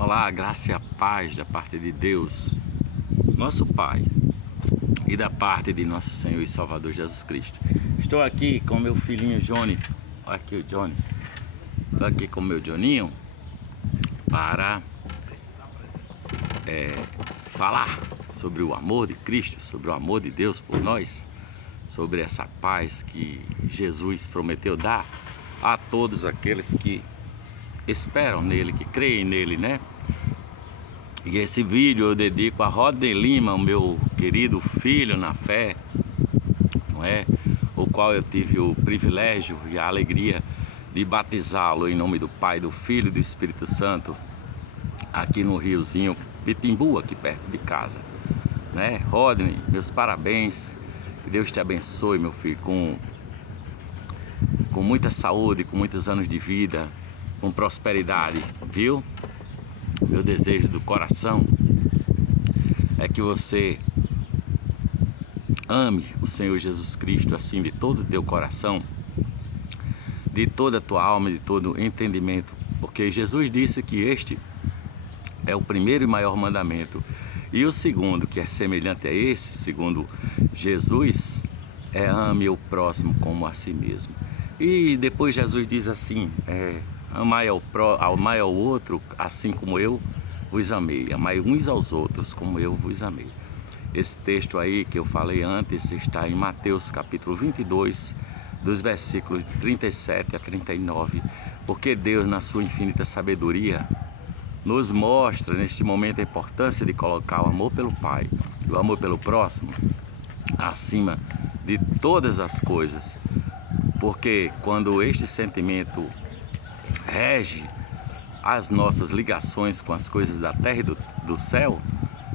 Olá, graça e a paz da parte de Deus, nosso Pai, e da parte de nosso Senhor e Salvador Jesus Cristo. Estou aqui com meu filhinho Johnny. Olha aqui o Johnny. Estou aqui com meu Johninho para falar sobre o amor de Cristo, sobre o amor de Deus por nós, sobre essa paz que Jesus prometeu dar a todos aqueles que esperam nele, que creem nele, né? E esse vídeo eu dedico a Rodney Lima, o meu querido filho na fé, não é? O qual eu tive o privilégio e a alegria de batizá-lo em nome do Pai, do Filho e do Espírito Santo, aqui no Riozinho Pitimbu, aqui perto de casa, né? Rodney, meus parabéns, que Deus te abençoe, meu filho, com muita saúde, com muitos anos de vida, com prosperidade, viu? Meu desejo do coração é que você ame o Senhor Jesus Cristo assim de todo o teu coração, de toda a tua alma, de todo o entendimento, porque Jesus disse que este é o primeiro e maior mandamento, e o segundo, que é semelhante a esse, segundo Jesus, é ame o próximo como a si mesmo. E depois Jesus diz assim, amai ao outro assim como eu vos amei, amai uns aos outros como eu vos amei. Esse texto aí que eu falei antes está em Mateus capítulo 22, dos versículos de 37 a 39, porque Deus, na sua infinita sabedoria, nos mostra neste momento a importância de colocar o amor pelo Pai, o amor pelo próximo, acima de todas as coisas, porque quando este sentimento rege as nossas ligações com as coisas da terra e do céu,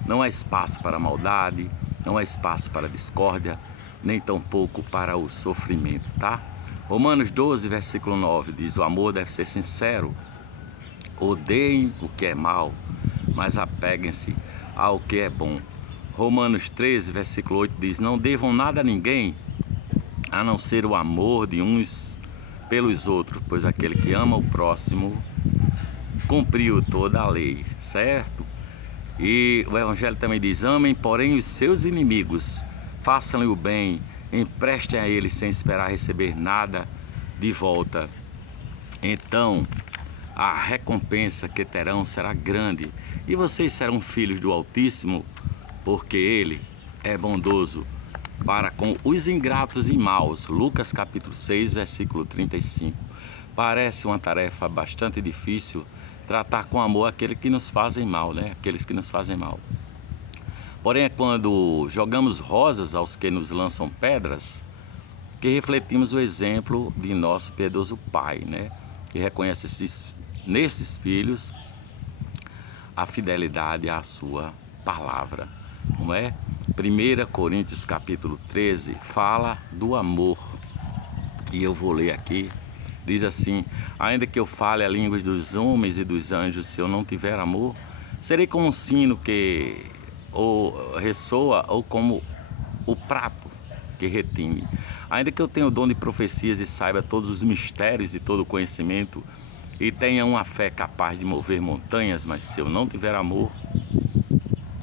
não há espaço para maldade, não há espaço para discórdia, nem tampouco para o sofrimento, tá? Romanos 12, versículo 9 diz: o amor deve ser sincero, odeiem o que é mal, mas apeguem-se ao que é bom. Romanos 13, versículo 8 diz: não devam nada a ninguém, a não ser o amor de uns pelos outros, pois aquele que ama o próximo cumpriu toda a lei, certo? E o Evangelho também diz: amem, porém, os seus inimigos, façam-lhe o bem, emprestem a eles sem esperar receber nada de volta. Então, a recompensa que terão será grande, e vocês serão filhos do Altíssimo, porque Ele é bondoso para com os ingratos e maus. Lucas capítulo 6, versículo 35. Parece uma tarefa bastante difícil tratar com amor aqueles que nos fazem mal, né? Aqueles que nos fazem mal. Porém, é quando jogamos rosas aos que nos lançam pedras que refletimos o exemplo de nosso piedoso Pai, né? Que reconhece nesses filhos a fidelidade à sua palavra, não é? 1 Coríntios capítulo 13 fala do amor, e eu vou ler aqui. Diz assim: ainda que eu fale a língua dos homens e dos anjos, se eu não tiver amor, serei como um sino que ou ressoa, ou como o prato que retine. Ainda que eu tenha o dom de profecias e saiba todos os mistérios e todo o conhecimento, e tenha uma fé capaz de mover montanhas, mas se eu não tiver amor,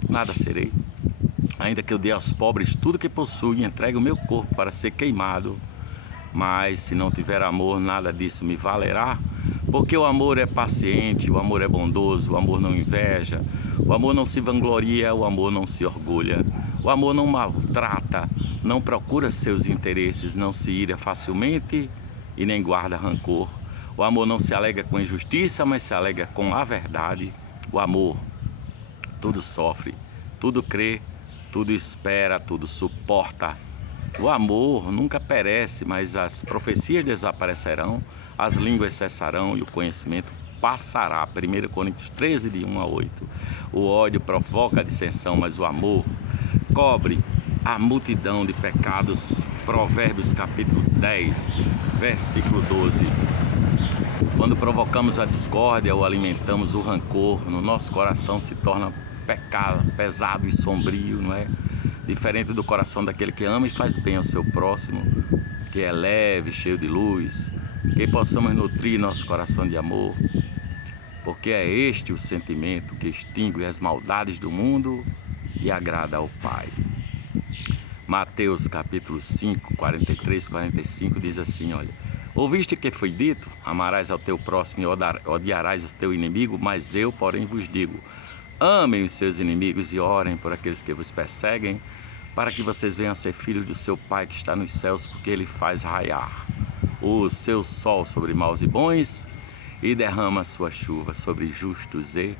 nada serei. Ainda que eu dê aos pobres tudo que possuo e entregue o meu corpo para ser queimado, mas se não tiver amor, nada disso me valerá. Porque o amor é paciente, o amor é bondoso, o amor não inveja, o amor não se vangloria, o amor não se orgulha, o amor não maltrata, não procura seus interesses, não se ira facilmente e nem guarda rancor. O amor não se alega com injustiça, mas se alega com a verdade. O amor tudo sofre, tudo crê, tudo espera, tudo suporta. O amor nunca perece, mas as profecias desaparecerão, as línguas cessarão e o conhecimento passará. 1 Coríntios 13, de 1 a 8. O ódio provoca a dissensão, mas o amor cobre a multidão de pecados. Provérbios capítulo 10, versículo 12. Quando provocamos a discórdia ou alimentamos o rancor, no nosso coração se torna pecado, pesado e sombrio, não é? Diferente do coração daquele que ama e faz bem ao seu próximo, que é leve, cheio de luz, que possamos nutrir nosso coração de amor, porque é este o sentimento que extingue as maldades do mundo e agrada ao Pai. Mateus capítulo 5, 43, 45 diz assim, olha: ouviste que foi dito, amarás ao teu próximo e odiarás o teu inimigo, mas eu, porém, vos digo, amem os seus inimigos e orem por aqueles que vos perseguem, para que vocês venham a ser filhos do seu Pai que está nos céus, porque Ele faz raiar o seu sol sobre maus e bons e derrama a sua chuva sobre justos e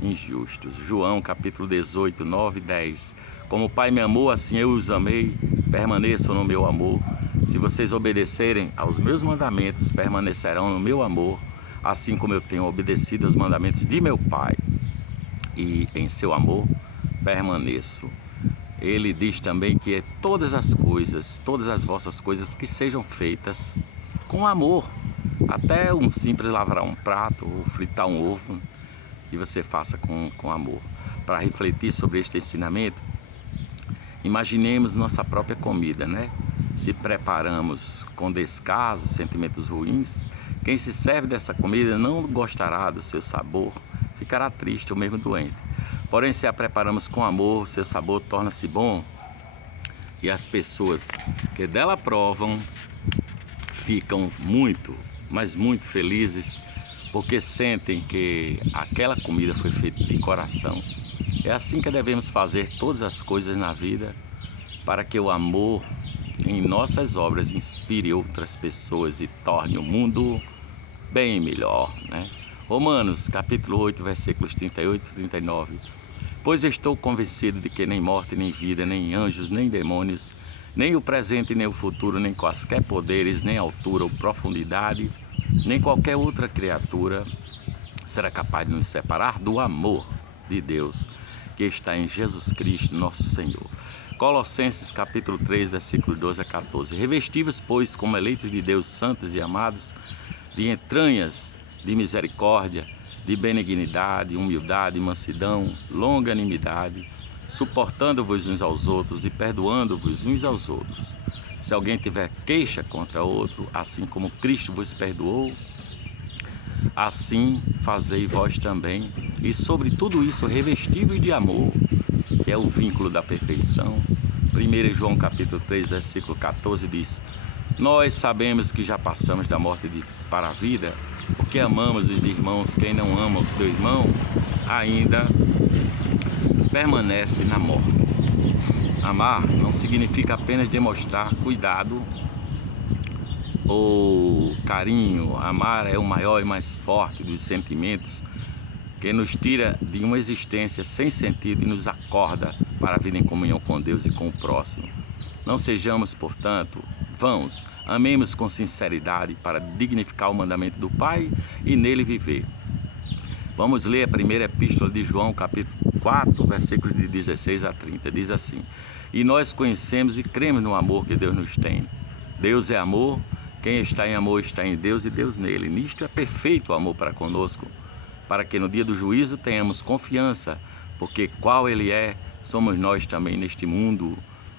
injustos. João capítulo 18, 9 e 10. Como o Pai me amou, assim eu os amei, permaneçam no meu amor. Se vocês obedecerem aos meus mandamentos, permanecerão no meu amor, assim como eu tenho obedecido aos mandamentos de meu Pai, e em seu amor permaneço. Ele diz também que todas as coisas, todas as vossas coisas que sejam feitas com amor. Até um simples lavar um prato ou fritar um ovo, e você faça com amor. Para refletir sobre este ensinamento, imaginemos nossa própria comida, né? Se preparamos com descaso, sentimentos ruins, quem se serve dessa comida não gostará do seu sabor, ficará triste ou mesmo doente. Porém, se a preparamos com amor, seu sabor torna-se bom e as pessoas que dela provam ficam muito, mas muito felizes, porque sentem que aquela comida foi feita de coração. É assim que devemos fazer todas as coisas na vida, para que o amor em nossas obras inspire outras pessoas e torne o mundo bem melhor, né? Romanos capítulo 8, versículos 38 e 39. Pois estou convencido de que nem morte, nem vida, nem anjos, nem demônios, nem o presente, nem o futuro, nem quaisquer poderes, nem altura ou profundidade, nem qualquer outra criatura será capaz de nos separar do amor de Deus que está em Jesus Cristo, nosso Senhor. Colossenses capítulo 3, versículos 12 a 14. Revesti-vos, pois, como eleitos de Deus, santos e amados, de entranhas, de misericórdia, de benignidade, humildade, mansidão, longanimidade, suportando-vos uns aos outros e perdoando-vos uns aos outros. Se alguém tiver queixa contra outro, assim como Cristo vos perdoou, assim fazei vós também. E sobre tudo isso revesti-vos de amor, que é o vínculo da perfeição. 1 João capítulo 3, versículo 14 diz: nós sabemos que já passamos da morte para a vida, porque amamos os irmãos. Quem não ama o seu irmão ainda permanece na morte. Amar não significa apenas demonstrar cuidado ou carinho. Amar é o maior e mais forte dos sentimentos que nos tira de uma existência sem sentido e nos acorda para a vida em comunhão com Deus e com o próximo. Não sejamos, portanto, vãos, amemos com sinceridade para dignificar o mandamento do Pai e nele viver. Vamos ler a primeira epístola de João, capítulo 4, versículos de 16 a 30. Diz assim: e nós conhecemos e cremos no amor que Deus nos tem. Deus é amor, quem está em amor está em Deus e Deus nele. Nisto é perfeito o amor para conosco, para que no dia do juízo tenhamos confiança, porque qual Ele é, somos nós também neste mundo.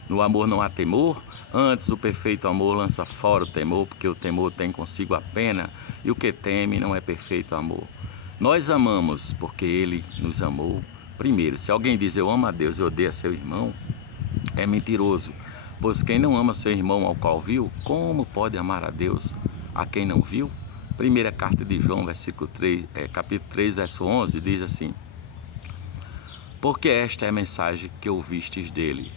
No amor não há temor, antes o perfeito amor lança fora o temor, porque o temor tem consigo a pena, e o que teme não é perfeito amor. Nós amamos porque Ele nos amou primeiro. Se alguém diz eu amo a Deus e odeia seu irmão, é mentiroso, pois quem não ama seu irmão ao qual viu, como pode amar a Deus a quem não viu? Primeira carta de João, capítulo 3, verso 11, diz assim: porque esta é a mensagem que ouvistes dele,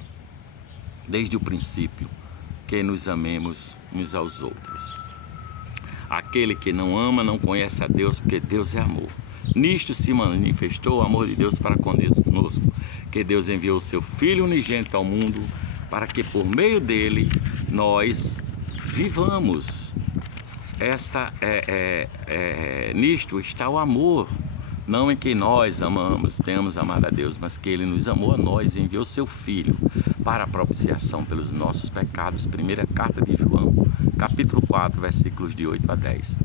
desde o princípio, que nos amemos uns aos outros. Aquele que não ama não conhece a Deus, porque Deus é amor. Nisto se manifestou o amor de Deus para conosco, que Deus enviou o seu Filho unigênito ao mundo, para que por meio dele nós vivamos. Nisto está o amor, não em que nós tenhamos amado a Deus, mas que Ele nos amou a nós e enviou seu Filho para a propiciação pelos nossos pecados. Primeira carta de João, capítulo 4, versículos de 8 a 10.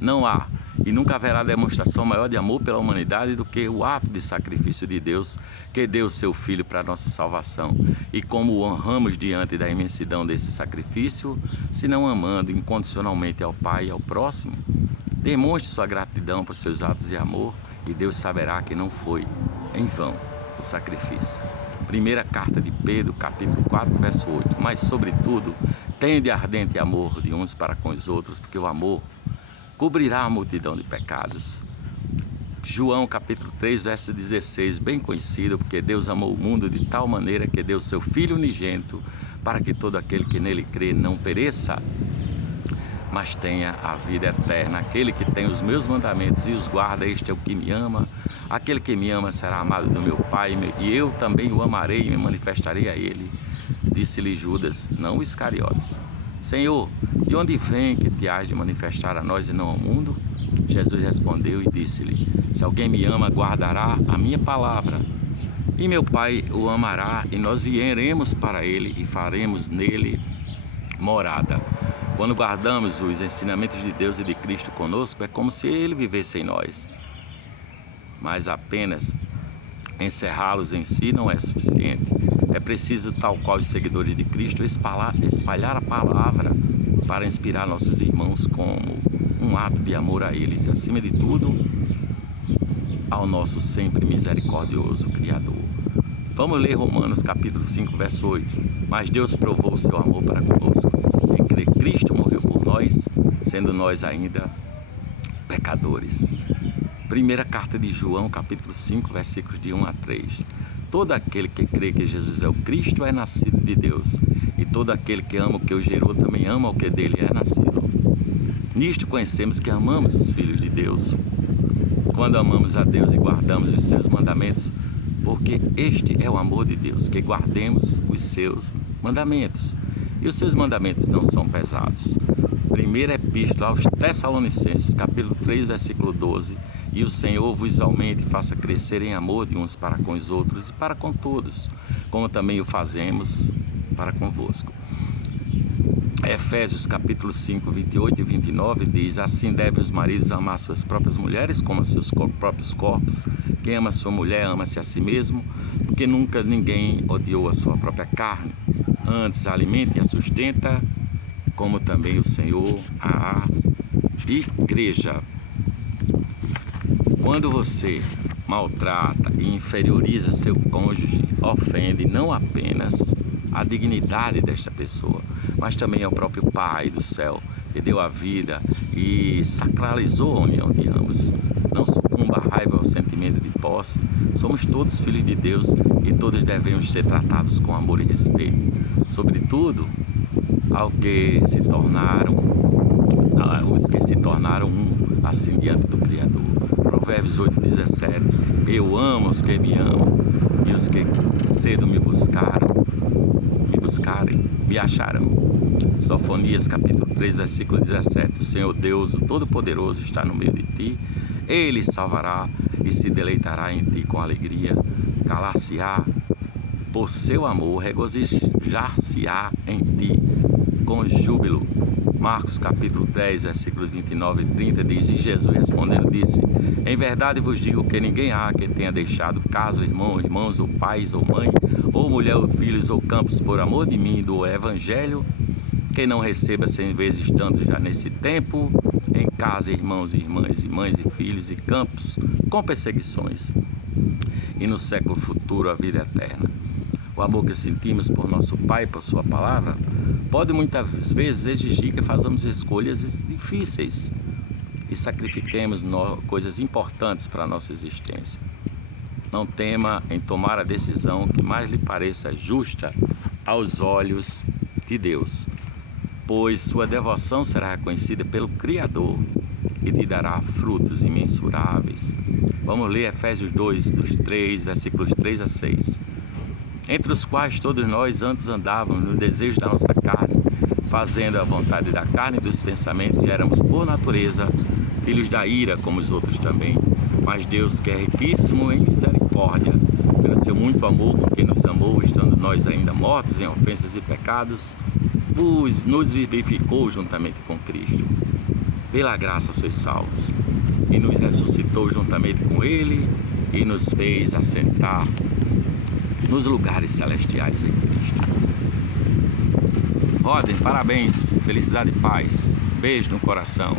Não há e nunca haverá demonstração maior de amor pela humanidade do que o ato de sacrifício de Deus, que deu seu Filho para a nossa salvação. E como o honramos diante da imensidão desse sacrifício, se não amando incondicionalmente ao Pai e ao próximo? Demonstre sua gratidão por seus atos de amor e Deus saberá que não foi em vão o sacrifício. Primeira carta de Pedro, capítulo 4, verso 8. Mas, sobretudo, tende ardente amor de uns para com os outros, porque o amor cobrirá a multidão de pecados. João capítulo 3, verso 16, bem conhecido, porque Deus amou o mundo de tal maneira que deu seu Filho unigênito, para que todo aquele que nele crê não pereça, mas tenha a vida eterna. Aquele que tem os meus mandamentos e os guarda, este é o que me ama. Aquele que me ama será amado do meu Pai, e eu também o amarei e me manifestarei a ele. Disse-lhe Judas, não Iscariotes: Senhor, de onde vem que te has de manifestar a nós e não ao mundo? Jesus respondeu e disse-lhe: Se alguém me ama, guardará a minha palavra, e meu Pai o amará, e nós viremos para ele e faremos nele morada. Quando guardamos os ensinamentos de Deus e de Cristo conosco, é como se ele vivesse em nós. Mas apenas encerrá-los em si não é suficiente. É preciso, tal qual os seguidores de Cristo, espalhar a palavra para inspirar nossos irmãos como um ato de amor a eles e, acima de tudo, ao nosso sempre misericordioso Criador. Vamos ler Romanos capítulo 5, verso 8. Mas Deus provou o seu amor para conosco, em que Cristo morreu por nós, sendo nós ainda pecadores. Primeira carta de João, capítulo 5, versículos de 1 a 3. Todo aquele que crê que Jesus é o Cristo é nascido de Deus, e todo aquele que ama o que o gerou também ama o que dele é nascido. Nisto conhecemos que amamos os filhos de Deus, quando amamos a Deus e guardamos os seus mandamentos, porque este é o amor de Deus, que guardemos os seus mandamentos. E os seus mandamentos não são pesados. Primeira epístola aos Tessalonicenses, capítulo 3, versículo 12. E o Senhor vos aumente e faça crescer em amor de uns para com os outros e para com todos, como também o fazemos para convosco. Efésios capítulo 5, 28 e 29 diz: Assim devem os maridos amar suas próprias mulheres como a seus próprios corpos. Quem ama sua mulher, ama-se a si mesmo, porque nunca ninguém odiou a sua própria carne. Antes a alimenta e a sustenta, como também o Senhor a igreja. Quando você maltrata e inferioriza seu cônjuge, ofende não apenas a dignidade desta pessoa, mas também ao próprio Pai do céu, que deu a vida e sacralizou a união de ambos. Não sucumba à raiva ao sentimento de posse. Somos todos filhos de Deus e todos devemos ser tratados com amor e respeito. Sobretudo, os que se tornaram um, assim diante do Criador. Provérbios 8:17. Eu amo os que me amam, e os que cedo me buscarem, me acharão. Sofonias capítulo 3, versículo 17. O Senhor Deus, o Todo-Poderoso, está no meio de ti. Ele salvará e se deleitará em ti com alegria. Calar-se-á por seu amor, regozijar-se-á em ti com júbilo. Marcos capítulo 10, versículos 29 e 30 diz: E Jesus respondendo disse: Em verdade vos digo que ninguém há que tenha deixado casa, irmãos, ou pais, ou mãe, ou mulher, ou filhos, ou campos, por amor de mim e do Evangelho, que não receba 100 vezes tanto já nesse tempo, em casa, irmãos e irmãs, e mães e filhos, e campos, com perseguições, e no século futuro a vida eterna. O amor que sentimos por nosso Pai, por sua palavra, pode muitas vezes exigir que façamos escolhas difíceis e sacrifiquemos coisas importantes para a nossa existência. Não tema em tomar a decisão que mais lhe pareça justa aos olhos de Deus, pois sua devoção será reconhecida pelo Criador e lhe dará frutos imensuráveis. Vamos ler Efésios 2, dos 3, versículos 3 a 6. Entre os quais todos nós antes andávamos no desejo da nossa carne, fazendo a vontade da carne e dos pensamentos, e éramos por natureza filhos da ira, como os outros também. Mas Deus, que é riquíssimo em misericórdia, pelo seu muito amor com quem nos amou, estando nós ainda mortos em ofensas e pecados, nos vivificou juntamente com Cristo. Pela graça sois salvos, e nos ressuscitou juntamente com Ele, e nos fez assentar nos lugares celestiais em Cristo. Rodem, parabéns, felicidade e paz. Beijo no coração.